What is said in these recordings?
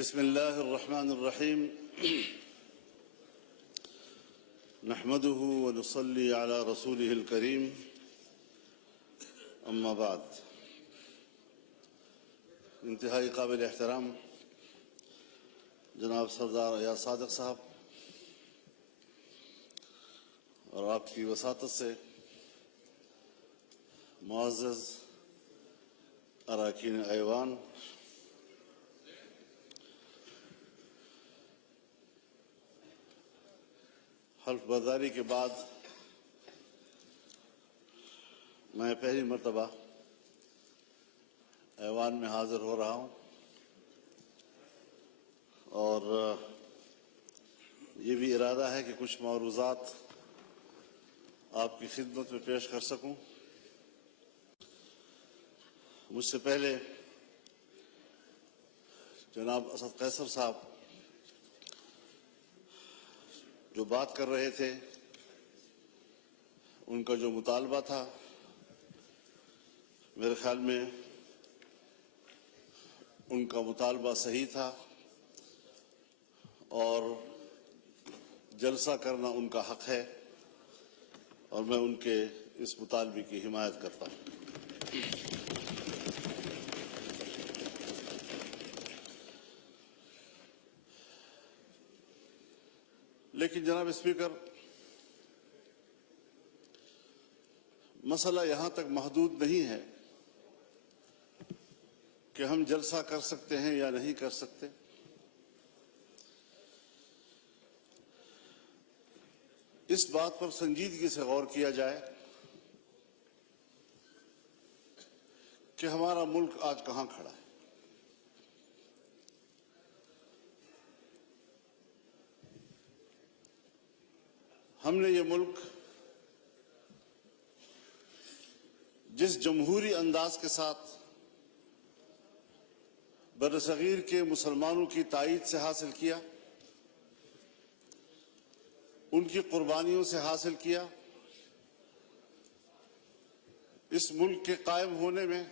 بسم الله الرحمن الرحيم نحمده ونصلي على رسوله الكريم اما بعد انتہائی قابل احترام جناب سردار ایاز صادق صاحب اور آپ کی وساطت سے معزز اراکین ایوان، حلف برداری کے بعد میں پہلی مرتبہ ایوان میں حاضر ہو رہا ہوں اور یہ بھی ارادہ ہے کہ کچھ معروضات آپ کی خدمت میں پیش کر سکوں۔ مجھ سے پہلے جناب اسد قیصر صاحب جو بات کر رہے تھے، ان کا جو مطالبہ تھا میرے خیال میں ان کا مطالبہ صحیح تھا اور جلسہ کرنا ان کا حق ہے اور میں ان کے اس مطالبے کی حمایت کرتا ہوں۔ لیکن جناب اسپیکر، مسئلہ یہاں تک محدود نہیں ہے کہ ہم جلسہ کر سکتے ہیں یا نہیں کر سکتے۔ اس بات پر سنجیدگی سے غور کیا جائے کہ ہمارا ملک آج کہاں کھڑا ہے۔ ہم نے یہ ملک جس جمہوری انداز کے ساتھ برصغیر کے مسلمانوں کی تائید سے حاصل کیا، ان کی قربانیوں سے حاصل کیا، اس ملک کے قائم ہونے میں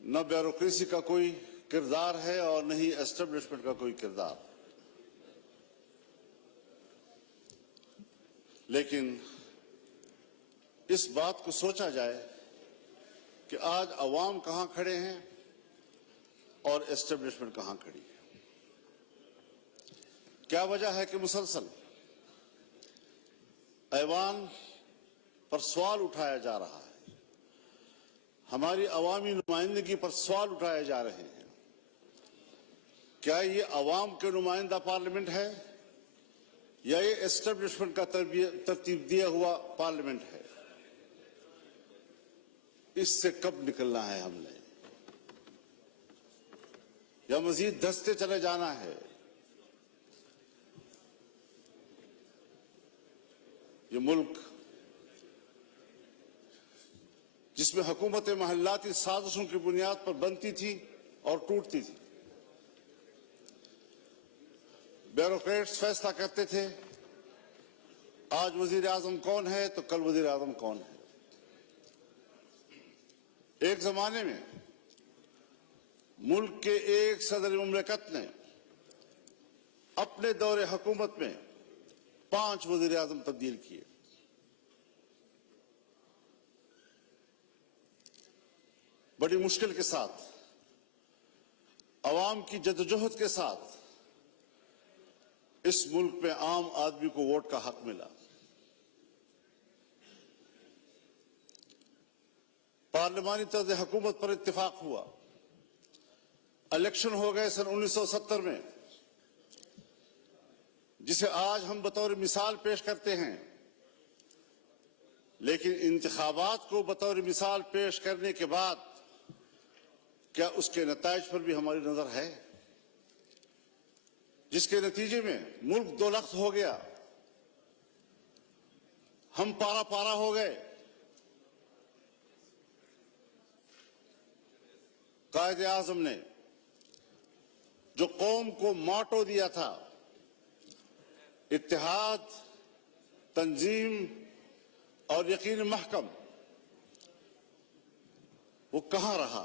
نہ بیوروکریسی کا کوئی کردار ہے اور نہ ہی اسٹیبلشمنٹ کا کوئی کردار۔ لیکن اس بات کو سوچا جائے کہ آج عوام کہاں کھڑے ہیں اور اسٹیبلشمنٹ کہاں کھڑی ہے۔ کیا وجہ ہے کہ مسلسل ایوان پر سوال اٹھایا جا رہا ہے، ہماری عوامی نمائندگی پر سوال اٹھائے جا رہے ہیں؟ کیا یہ عوام کے نمائندہ پارلیمنٹ ہے یا یہ اسٹیبلشمنٹ کا ترتیب دیا ہوا پارلیمنٹ ہے؟ اس سے کب نکلنا ہے ہم نے، یا مزید دھستے چلے جانا ہے؟ یہ ملک جس میں حکومت محلاتی سازشوں کی بنیاد پر بنتی تھی اور ٹوٹتی تھی، بیوروکریٹس فیصلہ کرتے تھے آج وزیر اعظم کون ہے تو کل وزیر اعظم کون ہے۔ ایک زمانے میں ملک کے ایک صدر مملکت نے اپنے دور حکومت میں 5 وزیر اعظم تبدیل کیے۔ بڑی مشکل کے ساتھ، عوام کی جدوجہد کے ساتھ اس ملک میں عام آدمی کو ووٹ کا حق ملا۔ پارلیمانی طرز حکومت پر اتفاق ہوا، الیکشن ہو گئے سن 1970 میں، جسے آج ہم بطور مثال پیش کرتے ہیں۔ لیکن انتخابات کو بطور مثال پیش کرنے کے بعد کیا اس کے نتائج پر بھی ہماری نظر ہے؟ جس کے نتیجے میں ملک 2 لخت ہو گیا، ہم پارا پارا ہو گئے۔ قائد اعظم نے جو قوم کو ماٹو دیا تھا، اتحاد، تنظیم اور یقین محکم، وہ کہاں رہا؟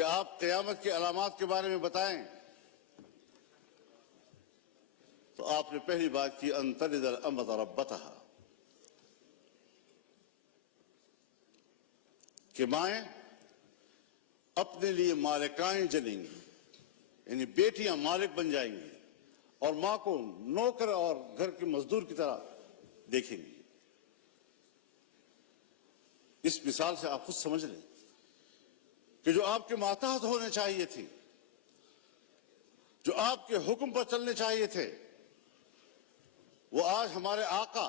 کہ آپ قیامت کی علامات کے بارے میں بتائیں، تو آپ نے پہلی بات کی ان تلد الامۃ ربتہا، کہ مائیں اپنے لیے مالکائیں جنیں گی، یعنی بیٹیاں مالک بن جائیں گی اور ماں کو نوکر اور گھر کے مزدور کی طرح دیکھیں گی۔ اس مثال سے آپ خود سمجھ لیں کہ جو آپ کے ماتحت ہونے چاہیے تھی، جو آپ کے حکم پر چلنے چاہیے تھے، وہ آج ہمارے آقا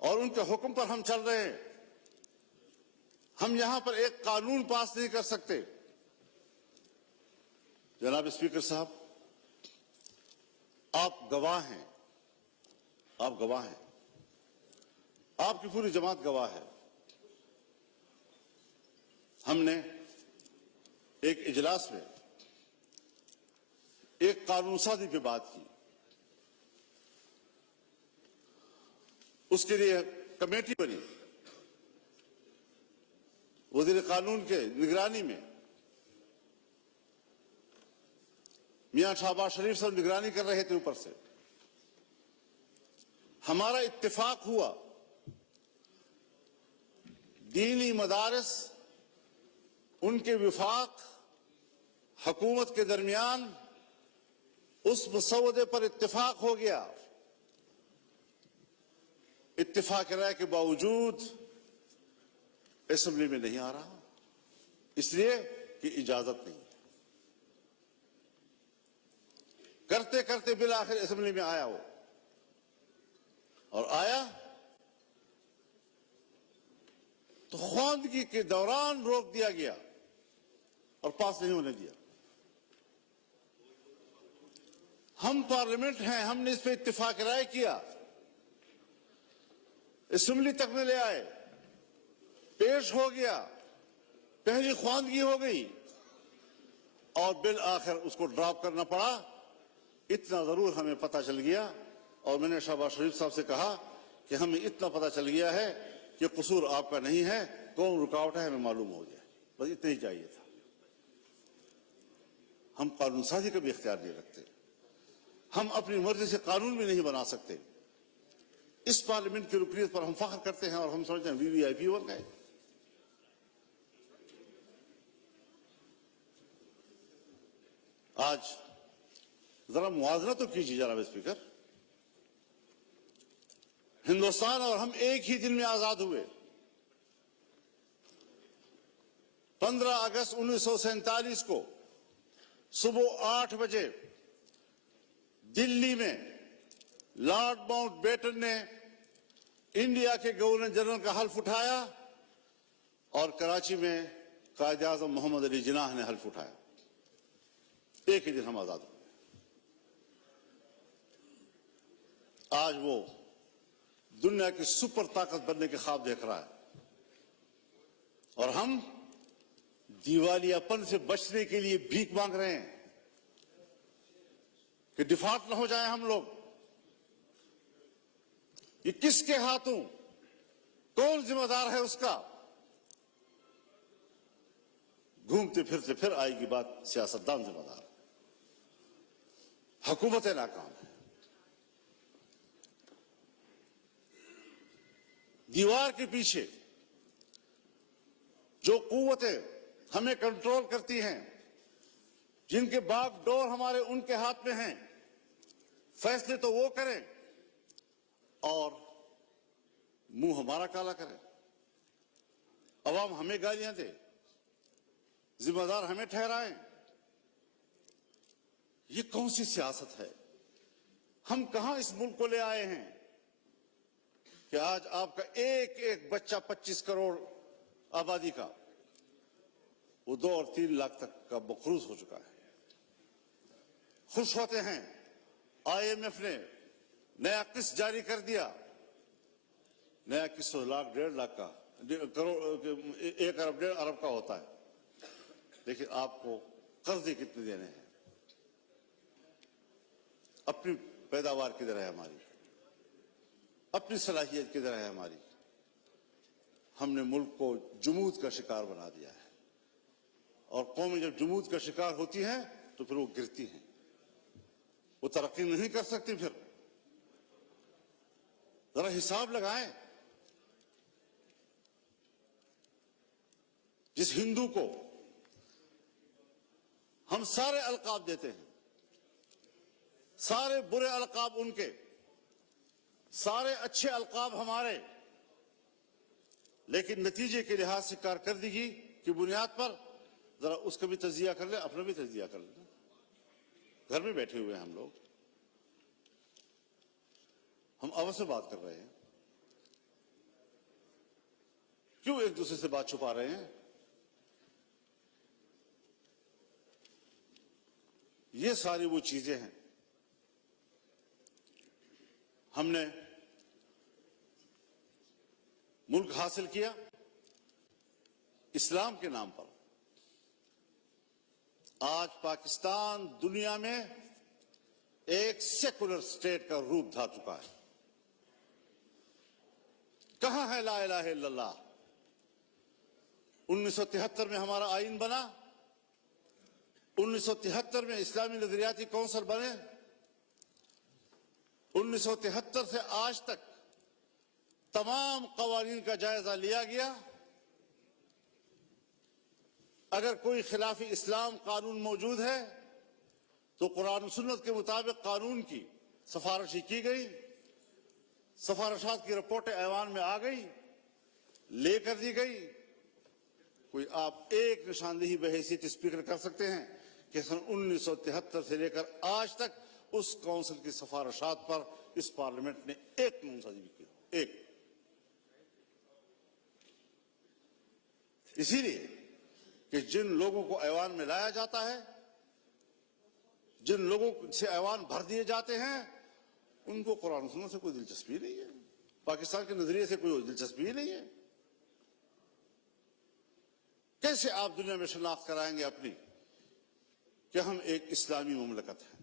اور ان کے حکم پر ہم چل رہے ہیں۔ ہم یہاں پر ایک قانون پاس نہیں کر سکتے۔ جناب اسپیکر صاحب، آپ گواہ ہیں، آپ گواہ ہیں، آپ کی پوری جماعت گواہ ہے۔ ہم نے ایک اجلاس میں ایک قانون سازی پہ بات کی، اس کے لیے کمیٹی بنی، وزیر قانون کے نگرانی میں میاں شہباز شریف صاحب نگرانی کر رہے تھے اوپر سے۔ ہمارا اتفاق ہوا دینی مدارس، ان کے وفاق، حکومت کے درمیان اس مسودے پر اتفاق ہو گیا۔ اتفاق رائے کے باوجود اسمبلی میں نہیں آ رہا، اس لیے کہ اجازت نہیں۔ کرتے کرتے بالآخر اسمبلی میں آیا وہ، اور آیا تو خواندگی کے دوران روک دیا گیا اور پاس نہیں ہونے دیا۔ ہم پارلیمنٹ ہیں، ہم نے اس پہ اتفاق رائے کیا، اسمبلی تک میں لے آئے، پیش ہو گیا، پہلی خواندگی ہو گئی اور بالآخر اس کو ڈراپ کرنا پڑا۔ اتنا ضرور ہمیں پتہ چل گیا، اور میں نے شہباز شریف صاحب سے کہا کہ ہمیں اتنا پتہ چل گیا ہے کہ قصور آپ کا نہیں ہے، کون رکاوٹ ہے ہمیں معلوم ہو گیا، بس اتنا ہی چاہیے تھا۔ ہم قانون سازی کا بھی اختیار نہیں رکھتے، ہم اپنی مرضی سے قانون بھی نہیں بنا سکتے۔ اس پارلیمنٹ کی رکنیت پر ہم فخر کرتے ہیں اور ہم سمجھتے ہیں وی آئی پی بن گئے۔ آج ذرا موازنہ تو کیجیے جناب اسپیکر، ہندوستان اور ہم ایک ہی دن میں آزاد ہوئے۔ 15 اگست 1947 کو صبح 8 بجے دلی میں لارڈ ماؤنٹ بیٹن نے انڈیا کے گورنر جنرل کا حلف اٹھایا اور کراچی میں قائد اعظم محمد علی جناح نے حلف اٹھایا۔ ایک ہی دن ہم آزاد ہوئے۔ آج وہ دنیا کی سپر طاقت بننے کے خواب دیکھ رہا ہے، اور ہم دیوالیہ پن سے بچنے کے لیے بھیک مانگ رہے ہیں کہ ڈیفالٹ نہ ہو جائیں ہم لوگ۔ یہ کس کے ہاتھوں، کون ذمہ دار ہے اس کا؟ گھومتے پھرتے پھر آئے گی بات سیاستدان ذمہ دار، حکومت ناکام ہے۔ دیوار کے پیچھے جو قوتیں ہمیں کنٹرول کرتی ہیں، جن کے باغ ڈور ہمارے ان کے ہاتھ میں ہیں، فیصلے تو وہ کریں اور منہ ہمارا کالا کریں، عوام ہمیں گالیاں دے، ذمہ دار ہمیں ٹھہرائیں۔ یہ کون سی سیاست ہے؟ ہم کہاں اس ملک کو لے آئے ہیں کہ آج آپ کا ایک ایک بچہ 25 کروڑ آبادی کا، وہ 2 اور 3 لاکھ تک کا مقروض ہو چکا ہے۔ خوش ہوتے ہیں آئی ایم ایف نے نیا قسط جاری کر دیا، نیا قسط 1 لاکھ 1.5 لاکھ کا، کروڑ 1 ارب 1.5 ارب کا ہوتا ہے، لیکن آپ کو قرضے کتنے دینے ہیں؟ اپنی پیداوار کدھر ہے ہماری؟ اپنی صلاحیت کدھر ہے ہماری؟ ہم نے ملک کو جمود کا شکار بنا دیا ہے، اور قومیں جب جمود کا شکار ہوتی ہیں تو پھر وہ گرتی ہیں, وہ ترقی نہیں کر سکتی. پھر ذرا حساب لگائیں, جس ہندو کو ہم سارے القاب دیتے ہیں, سارے برے القاب ان کے, سارے اچھے القاب ہمارے, لیکن نتیجے کے لحاظ سے کارکردگی کی بنیاد پر ذرا اس کا بھی تجزیہ کر لیں, اپنا بھی تجزیہ کر لیں. گھر میں بیٹھے ہوئے ہیں ہم لوگ, ہم آواز سے بات کر رہے ہیں, کیوں ایک دوسرے سے بات چھپا رہے ہیں؟ یہ ساری وہ چیزیں ہیں. ہم نے ملک حاصل کیا اسلام کے نام پر. آج پاکستان دنیا میں ایک سیکولر اسٹیٹ کا روپ دھار چکا ہے. کہاں ہے لا الہ الا اللہ؟ 1973 میں ہمارا آئین بنا, 1973 میں اسلامی نظریاتی کونسل بنے, 1973 سے آج تک تمام قوانین کا جائزہ لیا گیا. اگر کوئی خلاف اسلام قانون موجود ہے تو قرآن و سنت کے مطابق قانون کی سفارش کی گئی, سفارشات کی رپورٹیں ایوان میں آ گئی, لے کر دی گئی. کوئی آپ ایک نشاندہی بحیثیت اسپیکر کر سکتے ہیں کہ سن 1973 سے لے کر آج تک اس کونسل کی سفارشات پر اس پارلیمنٹ نے ایک قانون سازی بھی کی؟ ایک. اسی لیے کہ جن لوگوں کو ایوان میں لایا جاتا ہے, جن لوگوں سے ایوان بھر دیے جاتے ہیں, ان کو قرآن سننے سے کوئی دلچسپی نہیں ہے, پاکستان کے نظریے سے کوئی دلچسپی نہیں ہے. کیسے آپ دنیا میں شناخت کرائیں گے اپنی کہ ہم ایک اسلامی مملکت ہیں؟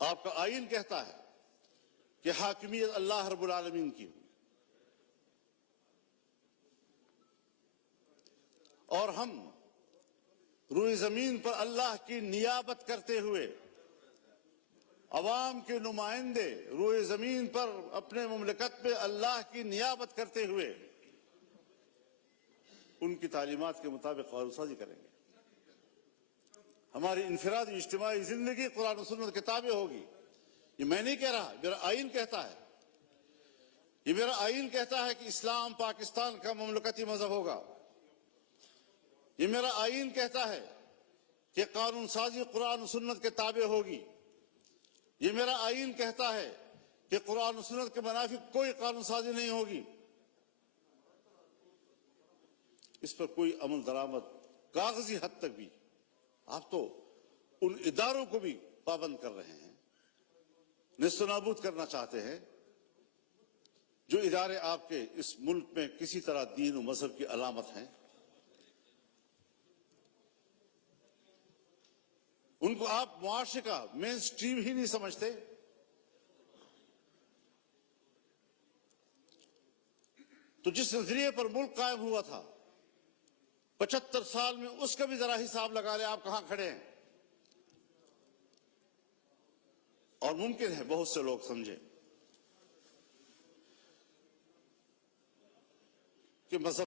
آپ کا آئین کہتا ہے کہ حاکمیت اللہ رب العالمین کی, اور ہم روئے زمین پر اللہ کی نیابت کرتے ہوئے, عوام کے نمائندے روئے زمین پر اپنے مملکت پہ اللہ کی نیابت کرتے ہوئے ان کی تعلیمات کے مطابق قانون سازی کریں گے. ہماری انفرادی اجتماعی زندگی قرآن و سنت کتابیں ہوگی. یہ میں نہیں کہہ رہا, میرا آئین کہتا ہے. یہ میرا آئین کہتا ہے کہ اسلام پاکستان کا مملکتی مذہب ہوگا. یہ میرا آئین کہتا ہے کہ قانون سازی قرآن و سنت کے تابع ہوگی. یہ میرا آئین کہتا ہے کہ قرآن و سنت کے منافق کوئی قانون سازی نہیں ہوگی. اس پر کوئی عمل درآمد کاغذی حد تک بھی آپ تو ان اداروں کو بھی پابند کر رہے ہیں, نیست و نابود کرنا چاہتے ہیں جو ادارے آپ کے اس ملک میں کسی طرح دین و مذہب کی علامت ہیں. ان کو آپ معاشرے کا مین سٹریم ہی نہیں سمجھتے. تو جس نظریے پر ملک قائم ہوا تھا 75 سال میں, اس کا بھی ذرا حساب لگا لیں آپ کہاں کھڑے ہیں. اور ممکن ہے بہت سے لوگ سمجھیں کہ مذہب